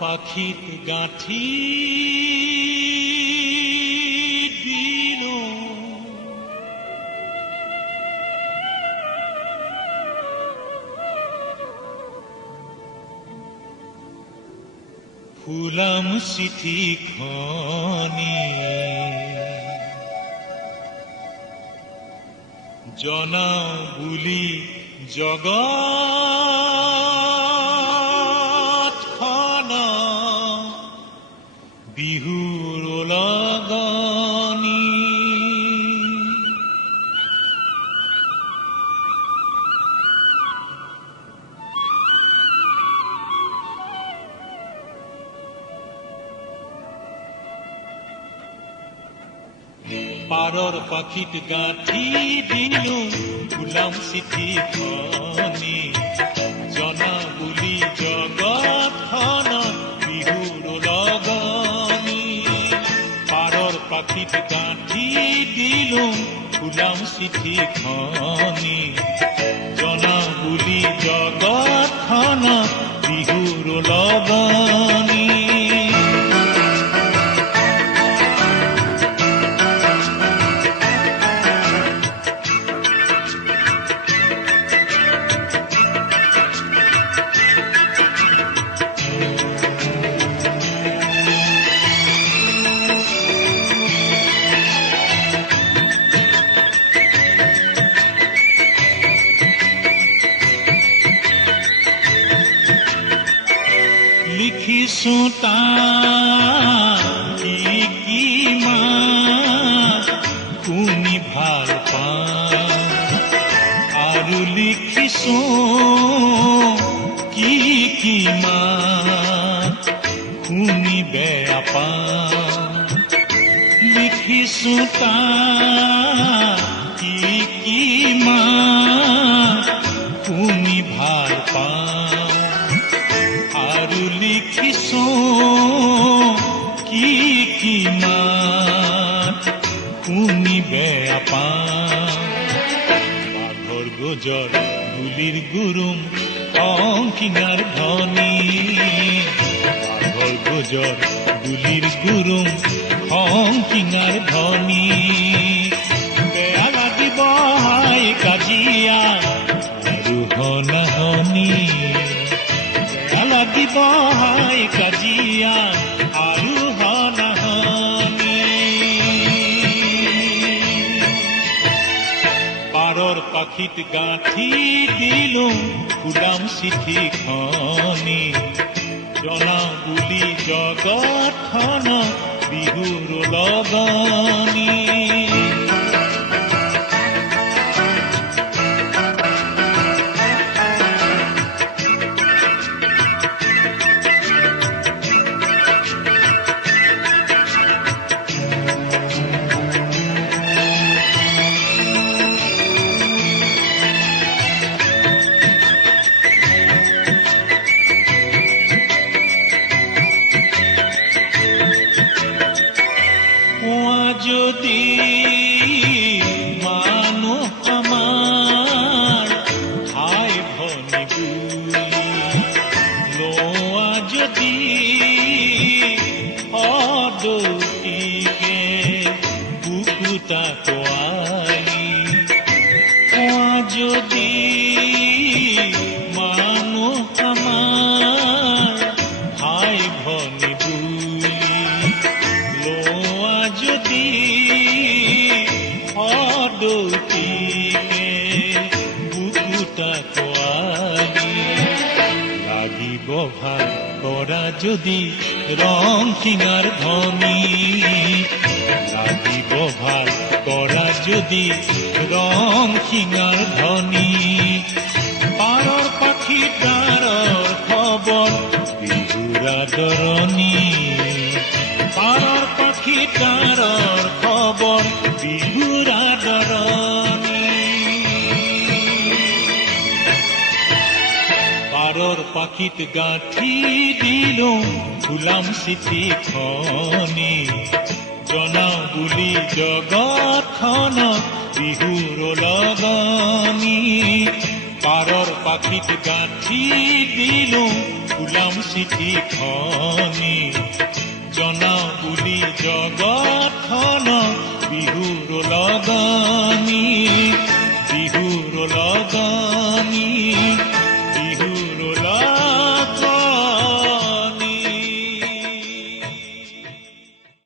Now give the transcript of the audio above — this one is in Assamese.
পাখিত গাঁঠি দিলো ফুলাম চিঠিখনি জনাও বুলি জগতখন বিহুৰ লগনি পাৰৰ পাখিত গাঁঠি দিলো ফুলাম চিঠিখনি জনা বুলি জগতখন বিহুৰ লগনি পাৰৰ পাখিত গাঁঠি দিলো ফুলাম চিঠিখনি জনা বুলি জগতখন বিহুৰ লগনি লিখিছো কি শুনি ভাল পাওঁ আৰু লিখিছো কি শুনি বেয়া পাওঁ লিখিছো কি শুনি ভাল পাওঁ আৰু লিখিছো কি শুনি বেয়া পাওঁ বাঘৰ গোজৰ গুলিৰ গুৰুম অংকিঙাৰ ধনী বাঘৰ গোজৰ গুলিৰ গুৰুম অংকিঙাৰ ধনী বেয়া লাগিব হাই কাজিয়া আৰু হনাহনি লাগিব হাই কাজিয়া আৰু হনাহনি পাৰৰ পাখিত গাঁঠি দিলো ফুলাম চিঠিখনি জনা বুলি জগতখন বিহুৰ লগনি যদি মানুহ আমাৰ ভাই ভনী বুলি লোৱা যদি অদতিকে বুকুটা কোৱালি যদি মানুহ আমাৰ ভাই ভনী বুলি লোৱা যদি অদতিকে বুকুটা কোৱালি লাগিব ভাল কৰা যদি ৰংখিঙাৰ ধনী লাগিব ভাল কৰা যদি ৰংখিঙাৰ ধনী পাৰৰ পাখি ডাৰৰ খবৰ বিহুৰ আদৰণি পাৰৰ পাখি ডাৰৰ খবৰ বিহুৰ আদৰণি পাৰৰ পাখিত গাঁঠি দিলো ফুলাম চিঠিখনি জনাও বুলি জগতখন বিহুৰ লগনি পাৰৰ পাখিত গাঁঠি দিলো ফুলাম চিঠিখনি ধনী, জনাও বুলি জগতখনক বিহুৰ লগনি, বিহুৰ লগনি।